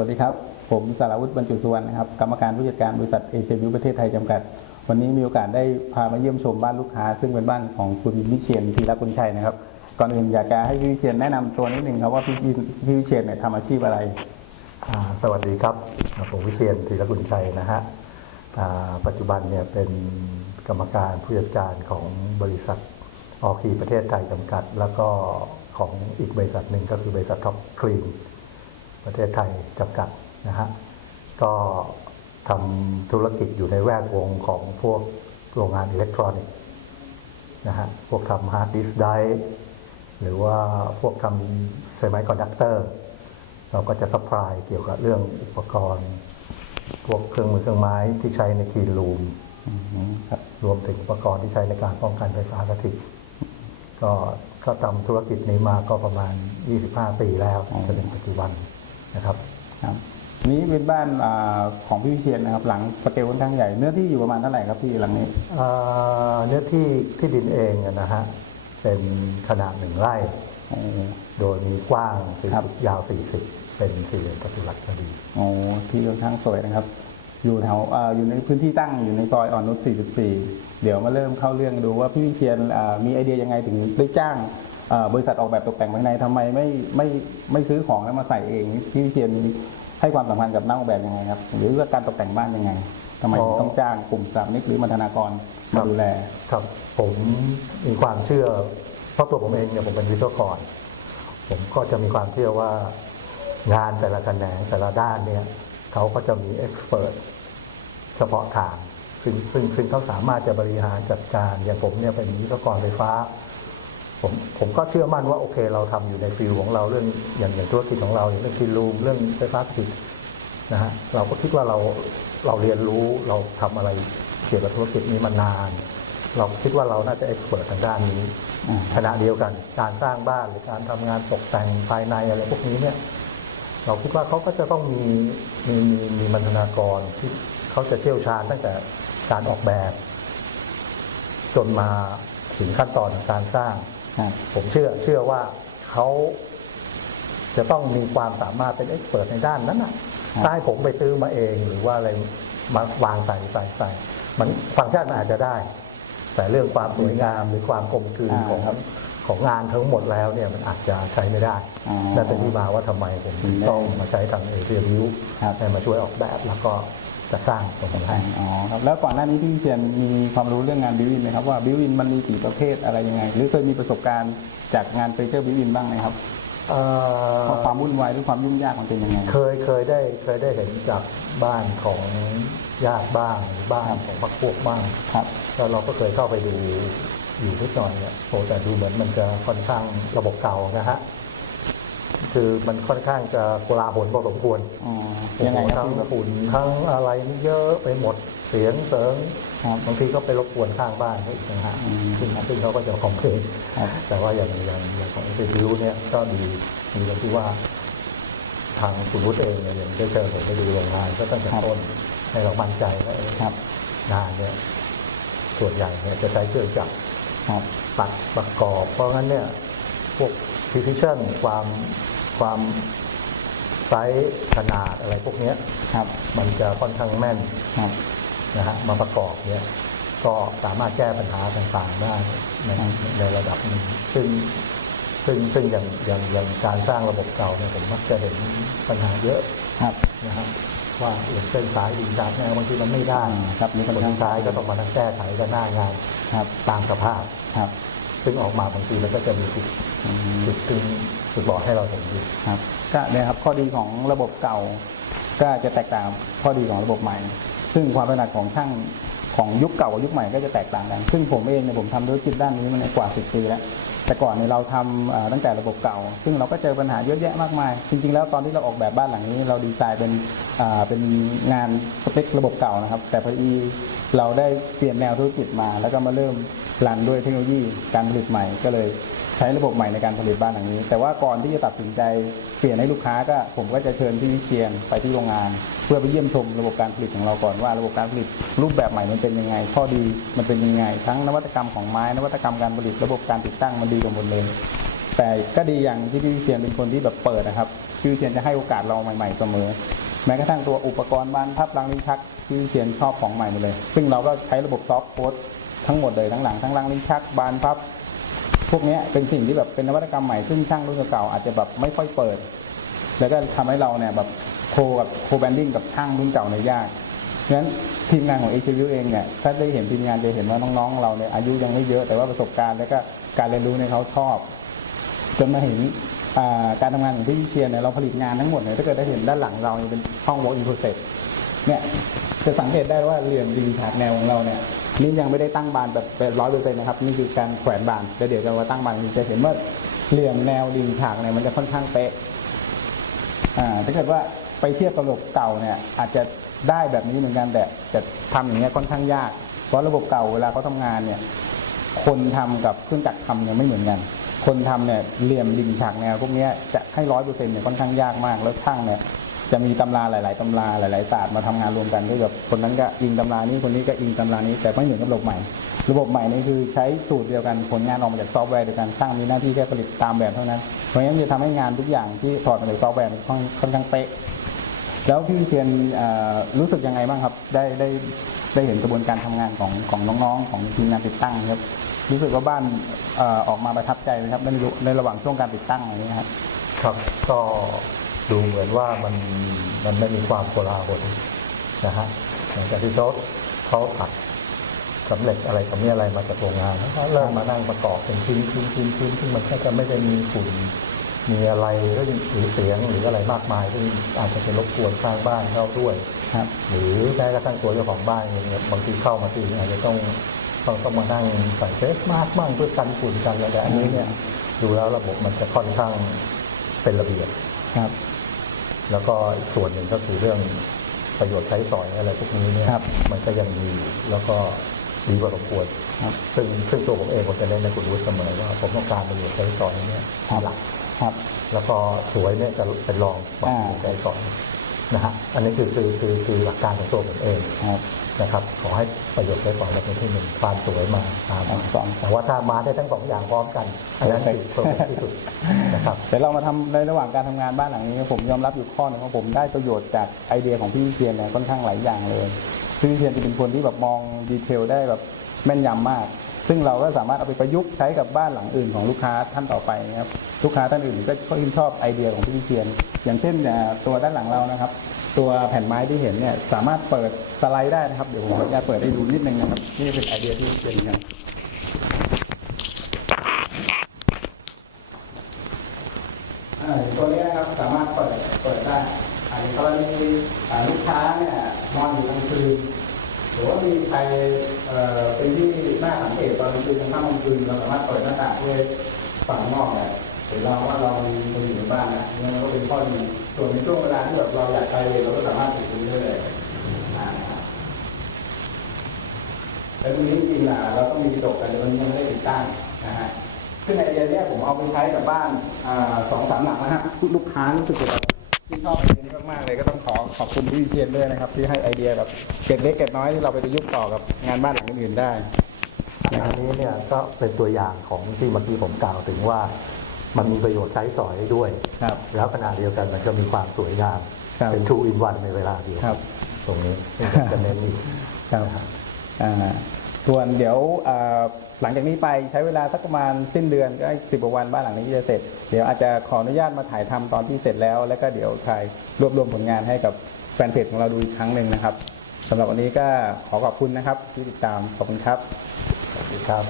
สวัสดีครับ ผมสารวุฒิบรรจุสุวรรณนะครับ กรรมการผู้จัดการบริษัทเอเชียวิวประเทศไทยจำกัด วันนี้มีโอกาสได้พามาเยี่ยมชมบ้านลูกค้า ซึ่งเป็นบ้านของคุณวิเชียนธีรกุลชัยนะครับ ก่อนอื่นอยากจะให้พี่วิเชียนแนะนำตัวนิดหนึ่งครับว่าพี่พี่วิเชียนเนี่ยทำอาชีพอะไร สวัสดีครับ ผมวิเชียนธีรกุลชัยนะฮะปัจจุบันเนี่ยเป็นกรรมการผู้จัดการของบริษัทออคีประเทศไทยจำกัด แล้วก็ของอีกบริษัทหนึ่งก็คือบริษัทท็อปคลีน ประเทศไทยจำกัดนะฮะก็ทำธุรกิจอยู่ในแวดวงของพวกโรงงานอิเล็กทรอนิกส์นะฮะพวกทำฮาร์ดดิสก์ไดรฟ์หรือว่าพวกทำเซมิคอนดักเตอร์เราก็จะซัพพลายเกี่ยวกับเรื่องอุปกรณ์ พวกเครื่องมือเครื่องไม้ที่ใช้ในคลีนรูมอืมครับรวมถึงอุปกรณ์ที่ใช้ในการป้องกันไฟฟ้าสถิตก็ก็ทำธุรกิจนี้มาก็ประมาณ 25 ปีแล้วจนถึงปัจจุบัน นะครับครับนี้เป็นบ้านอาของพี่วิเชียนนะครับ หลังสเกลค่อนข้างใหญ่เนื้อที่อยู่ประมาณเท่าไหร่ครับพี่หลังนี้เอ่อเนื้อที่ที่ดินเองอะนะฮะเป็นขนาดหนึ่งไร่ โอ้ โดยมีกว้างครับ40ยาว 40 เป็นสี่เหลี่ยมจัตุรัสพอดี โอ้ที่ค่อนข้างสวยนะครับ อยู่แถวอ่าอยู่ในพื้นที่ตั้งอยู่ในซอยอ่อนนุช44 เดี๋ยวมาเริ่มเข้าเรื่องดูว่าพี่วิเชียนอ่ามีไอเดียยังไงถึงได้จ้างอ่า บริษัทออกแบบตกแต่งภายในทำไมไม่ไม่ไม่ซื้อของแล้วมาใส่เองพี่วิเชียนให้ความสำคัญกับนักออกแบบยังไงครับ หรือว่าการตกแต่งบ้านยังไงทำไมถึงต้องจ้างกลุ่มสถาปนิกหรือมัฒนากรมาดูแล ครับ ผมมีความเชื่อเพราะตัวผมเองเนี่ยผมเป็นวิศวกร ผมก็จะมีความเชื่อว่างานแต่ละแขนงแต่ละด้านเนี่ยเขาก็จะมีเอ็กซ์เพรสเฉพาะทางซึ่งซึ่งซึ่งเขาสามารถจะบริหารจัดการอย่างผมเนี่ยเป็นวิศวกรไฟฟ้า ผมผมก็เชื่อมั่นว่าโอเค เราทำอยู่ในฟิลของเราเรื่องอย่างอย่างธุรกิจของเราอย่างเรื่องคีรูมเรื่องไฟฟ้าสถิตนะฮะเราก็คิดว่าเราเราเรียนรู้เราทำอะไรเกี่ยวกับธุรกิจนี้มานาน เราคิดว่าเราน่าจะเอ็กซ์เพรสทางด้านนี้ขณะเดียวกัน การสร้างบ้านหรือการทำงานตกแต่งภายในอะไรพวกนี้เนี่ย เราคิดว่าเขาก็จะต้องมีมีมีมีบรรณาการกรที่เขาจะเชี่ยวชาญตั้งแต่การออกแบบ จนมาถึงขั้นตอนการสร้าง ผมเชื่อเชื่อว่าเขาจะต้องมีความสามารถเป็นเอ็กซ์เพรสในด้านนั้นน่ะครับถ้าให้ผมไปซื้อมาเองหรือว่าอะไรมาวางใส่ใส่ใส่ มันฟังก์ชันมันอาจจะได้ แต่เรื่องความสวยงามหรือความกลมกลืนอ่าของครับของงานทั้งหมดแล้วเนี่ยมันอาจจะใช้ไม่ได้อ๋อนั่นเป็นที่มาว่าทำไมผมถึงต้องมาใช้ทางเอเชียวิวครับให้มาช่วยออกแบบแล้วก็ จะสร้างตรงนี้ให้อ๋อครับแล้วก่อนหน้านี้พี่วิเชียนมีความรู้เรื่องงานบิวอินไหมครับว่าบิวอินมันมีกี่ประเภทอะไรยังไง หรือเคยมีประสบการณ์จากงานเฟเจอร์บิวอินบ้างไหมครับเอ่อว่าความวุ่นวายหรือความยุ่งยากมันเป็นยังไง เคยเคยได้เคยได้เห็นจากบ้านของญาติบ้างหรือบ้านของพรรคพวกบ้างครับแล้วเราก็เคยเข้าไปดูอยู่นิดหน่อยเนี่ยโอ้แต่ดูเหมือนมันจะค่อนข้างระบบเก่านะฮะ คือมันค่อนข้างจะโกลาหลพอสมควรอ๋อยังไงครับทั้งพี่แบบฝุ่นทั้งอะไรนี่เยอะไปหมดเสียงเสริงครับบางทีก็ไปรบกวนข้างบ้านเขาอีกนะฮะอืมซึ่งซึ่งเขาก็จะคอมเพลนครับแต่ว่าอย่างอย่างอย่างของ c p u เนี่ยก็ดีมีตรงที่ว่า ทางคุณวุฒิเองเนี่ยอย่างได้เจอผมไปดูโรงงานก็ตั้งแต่ต้นให้เรามั่นใจว่าเออครับงานเนี่ยส่วนใหญ่เนี่ยจะใช้เครื่องจักรครับตัดประกอบ เพราะงั้นเนี่ยพวก precision ความ ความไซส์ขนาดอะไรพวกเนี้ยครับ มันจะค่อนข้างแม่นครับนะฮะมาประกอบเนี่ย ก็สามารถแก้ปัญหาต่างๆได้ในในระดับหนึ่งซึ่งซึ่งซึ่งอย่างอย่างอย่างการสร้างระบบเก่าเนี่ยผมมักจะเห็นปัญหาเยอะครับนะครับว่าอย่างเส้นสายดินดาบเนี่ยบางทีมันไม่ได้อ่าครับมีคค่อนนข้างซ้ายก็ต้องมานั่งแก้ไขกันหน้างานครับ ตามสภาพครับ ซึ่งออกมาบางทีมันก็จะมีจุดอืมจุดซึ่งจุดบอดให้เราเห็นอยู่ครับ ก็เนี่ยครับข้อดีของระบบเก่า ก็จะแตกต่างข้อดีของระบบใหม่ ซึ่งความถนัดของช่างของยุคเก่ากับยุคใหม่ก็จะแตกต่างกัน ซึ่งผมเองเนี่ยผมทำธุรกิจด้านนี้มาในยกว่า 10 ปีแล้วแต่ก่อนเนี่ยเราทำเอ่อตั้งแต่ระบบเก่า ซึ่งเราก็เจอปัญหาเยอะแยะมากมาย จริง ๆ แล้วตอนที่เราออกแบบบ้านหลังนี้ เราดีไซน์เป็นอ่าเป็นงานสเปคระบบเก่านะครับ แต่พอดีเราได้เปลี่ยนแนวธุรกิจมา แล้วก็มาเริ่ม รันด้วยเทคโนโลยีการผลิตใหม่ ก็เลยใช้ระบบใหม่ในการผลิตบ้านหลังนี้ แต่ว่าก่อนที่จะตัดสินใจเปลี่ยนให้ลูกค้าก็ผมก็จะเชิญพี่วิเชียนไปที่โรงงาน เพื่อไปเยี่ยมชมระบบการผลิตของเราก่อนว่าระบบการผลิตรูปแบบใหม่มันเป็นยังไง ข้อดีมันเป็นยังไง ทั้งนวัตกรรมของไม้นวัตกรรมการผลิตระบบการติดตั้งมันดีกว่าหมดเลยแต่ก็ดีอย่างที่พี่วิเชียนเป็นคนที่แบบเปิดนะครับพี่วิเชียนจะให้โอกาสเราใหม่ ๆเสมอแม้กระทั่งตัวอุปกรณ์บ้านพับรางลิ้นชักพี่วิเชียนชอบของใหม่หมดเลย ซึ่งเราก็ใช้ระบบซอฟต์โค้ด ทั้งหมดเลยทั้งหลังทั้งรางลิ้นชักบานพับ พวกนี้เป็นสิ่งที่แบบเป็นนวัตกรรมใหม่ซึ่งช่างรุ่นเก่าอาจจะแบบไม่ค่อยเปิด แล้วก็ทำให้เราเนี่ยแบบโคกับโคแบนดิ้งกับช่างรุ่นเก่าเนี่ยากเพราะฉะนั้นทีมงานของ HU เองเนี่ยถ้าได้เห็นทีมงานจะเห็นว่าน้องๆ เราเนี่ยอายุยังไม่เยอะแต่ว่าประสบการณ์แล้วก็การเรียนรู้เนี่ยเขาชอบ จนมาเห็นการทำงานของพี่เชียนเนี่ยเราผลิตงานทั้งหมดเนี่ยถ้าเกิดได้เห็นด้านหลังเราเนี่ยเป็นห้อง work in process เนี่ยจะสังเกตได้ว่าเหลี่ยมดีฉากแนวของเราเนี่ย นี่ยังไม่ได้ตั้งบานแบบร้อยเปอร์เซ็นต์นะครับนี่คือการแขวนบานแล้วเดี๋ยวจะมาตั้งบานจะเห็นว่าเหลี่ยมแนวดีฉากเนี่ยมันจะค่อนข้างเป๊ะอ่าถ้าเกิดว่าไปเทียบกับระบบเก่าเนี่ย อาจจะได้แบบนี้เหมือนกันแต่จะทำอย่างเงี้ยค่อนข้างยาก เพราะระบบเก่าเวลาเขาทำงานเนี่ย คนทำกับเครื่องจักรทำเนี่ยไม่เหมือนกัน คนทำเนี่ยเหลี่ยมดิ่งฉากแนวพวกนี้จะให้ร้อยเปอร์เซ็นต์เนี่ยค่อนข้างยากมากแล้วช่างเนี่ย จะมีตำราหลาย ๆตำราหลาย ๆ ศาสตร์มาทำงานรวมกันด้วยแบบคนนั้นก็อิงตำรานี้คนนี้ก็อิงตำรานี้ แต่ไม่เหมือนกับระบบใหม่ ระบบใหม่นี่คือใช้สูตรเดียวกันผลงานออกมาจากซอฟต์แวร์เดียวกันช่างมีหน้าที่แค่ผลิตตามแบบเท่านั้น เพราะงั้นจะทำให้งานทุกอย่างที่ถอดมาจากซอฟต์แวร์มันค่อนข้างเป๊ะแล้วพี่เชียนรู้สึกยังไงบ้างครับ ได้ได้ได้เห็นกระบวนการทำงานของของน้องๆ ของทีมงานติดตั้งครับรู้สึกว่าบ้านออกมาประทับใจไหมครับในระหว่างช่วงการติดตั้งอะไรอย่างเงี้ยครับครับก็ ดูเหมือนว่ามันมันไม่มีความโกลาหลนะฮะหลังจากที่เขาเขาตัดสำเร็จอะไรกับนี้อะไรมาจากโรงงานแล้วก็เริ่มมานั่งประกอบเป็นชิ้นชิ้นชิ้นชิ้นซึ่งมันก็จะไม่ได้มีฝุ่นมีอะไรก็ยังหรือเสียงหรืออะไรมากมายซึ่งอาจจะเป็นรบกวนข้างบ้านเข้าด้วยครับ หรือแม้กระทั่งตัวเจ้าของบ้านเองเนี่ยบางทีเข้ามาทีอาจจะต้องต้องต้องมานั่งใส่เฟสมากบ้างเพื่อกันฝุ่นกันอะไรแต่อันนี้เนี่ยดูแล้วระบบมันจะค่อนข้างเป็นระเบียบครับ แล้วก็อีกส่วนหนึ่งก็คือเรื่องประโยชน์ใช้สอยอะไรพวกนี้เนี่ยครับมันก็ยังมีอยู่แล้วก็ดีกว่าสมควรครับซึ่งซึ่งตัวผมเองผมจะเล่นในคุณวุฒิเสมอว่าผมต้องการประโยชน์ใช้สอยเนี่ยครับหลักครับ แล้วก็สวยเนี่ยจะเป็นรองกว่าอ่าใช้สอยนะฮะอันนี้คือคือคือคือหลักการของตัวผมเองครับ นะครับขอให้ประโยชน์ใช้สอยมาเป็นที่หนึ่งความสวยมาตามมาสองแต่ว่าถ้ามาได้ทั้งสองอย่างพร้อมกันอันนั้นคือเพอร์เฟที่สุดนะครับเดี๋ยวเรามาทำในระหว่างการทำงานบ้านหลังนี้ ผมยอมรับอยู่ข้อหนึงว่าผมได้ประโยชน์จากไอเดียของพี่วิเชียนเนี่ยค่อนข้างหลายอย่างเลยพี่วิเชียนจะเป็นคนที่แบบมองดีเทลได้แบบแม่นยำมาก ซึ่งเราก็สามารถเอาไปประยุกต์ใช้กับบ้านหลังอื่นของลูกค้าท่านต่อไปนะครับลูกค้าท่านอื่นก็ชื่นชอบไอเดียของพี่วิเชียน อย่างเช่นเนี่ยตัวด้านหลังเรานะครับ ตัวแผ่นไม้ที่เห็นเนี่ยสามารถเปิดสไลด์ได้นะครับ เดี๋ยวผมขออนุญาตเปิดให้ดูนิดนึงนะครับ นี่เป็นไอเดียที่เชียนกันอ่าตัวนี้นะครับสามารถเปิดเปิดได้อันกรณีอ่าลูกค้าเนี่ยนอนอยู่กลางคืนหรือว่ามีใครเป็นที่น่าสังเกตตอนกลางคืนกลางค่ำกลางคืนเราสามารถเปิดหน้าต่างเพื่อฝั่งนอกเนี่ยเห็นเราว่าเรามีคนอยู่ในบ้านนะนี่ก็เป็นข้อดี ส่วนในช่วงเวลาที่แบบเราอยากไปเลยเราก็สามารถติดตรงนี้ได้เลยอ่าแล้ตรงนี้จริงๆอะเราต้องมีกระจกแต่เดี๋ยววันนี้ยังไม่ได้ติดตั้งนะฮะซึ่งไอเดียเนี้ยผมเอาไปใช้กับบ้านอสองสามหลังนะฮะลูกค้ารู้สึกแบบที่ชอบไอเดียนี้มากๆเลยก็ต้องขอขอบคุณพี่เชียนด้วยนะครับ ที่ให้ไอเดียแบบเก็ดเล็กเก็ดน้อยที่เราไปประยุกต์ต่อกับงานบ้านหลังอื่นๆได้อันนี้เนี่ยก็เป็นตัวอย่างของที่เมื่อกี้ผมกล่าวถึงว่า มันมีประโยชน์ใช้สอยได้ด้วย ครับ แล้วขณะเดียวกันมันก็มีความสวยงาม ครับเป็น two in one ในเวลาเดียวครับ ตรงนี้ที่ผมจะเน้นอีก ครับอ่าส่วนเดี๋ยวอ่าหลังจากนี้ไปใช้เวลาสักประมาณสิ้นเดือนก็สิบกว่าวันบ้านหลังนี้จะเสร็จ เดี๋ยวอาจจะขออนุญาตมาถ่ายทำตอนที่เสร็จแล้ว แล้วก็เดี๋ยวถ่ายรวบรวมผลงานให้กับแฟนเพจของเราดูอีกครั้งหนึ่งนะครับสำหรับวันนี้ก็ขอขอบคุณนะครับที่ติดตามขอบคุณครับ ครับ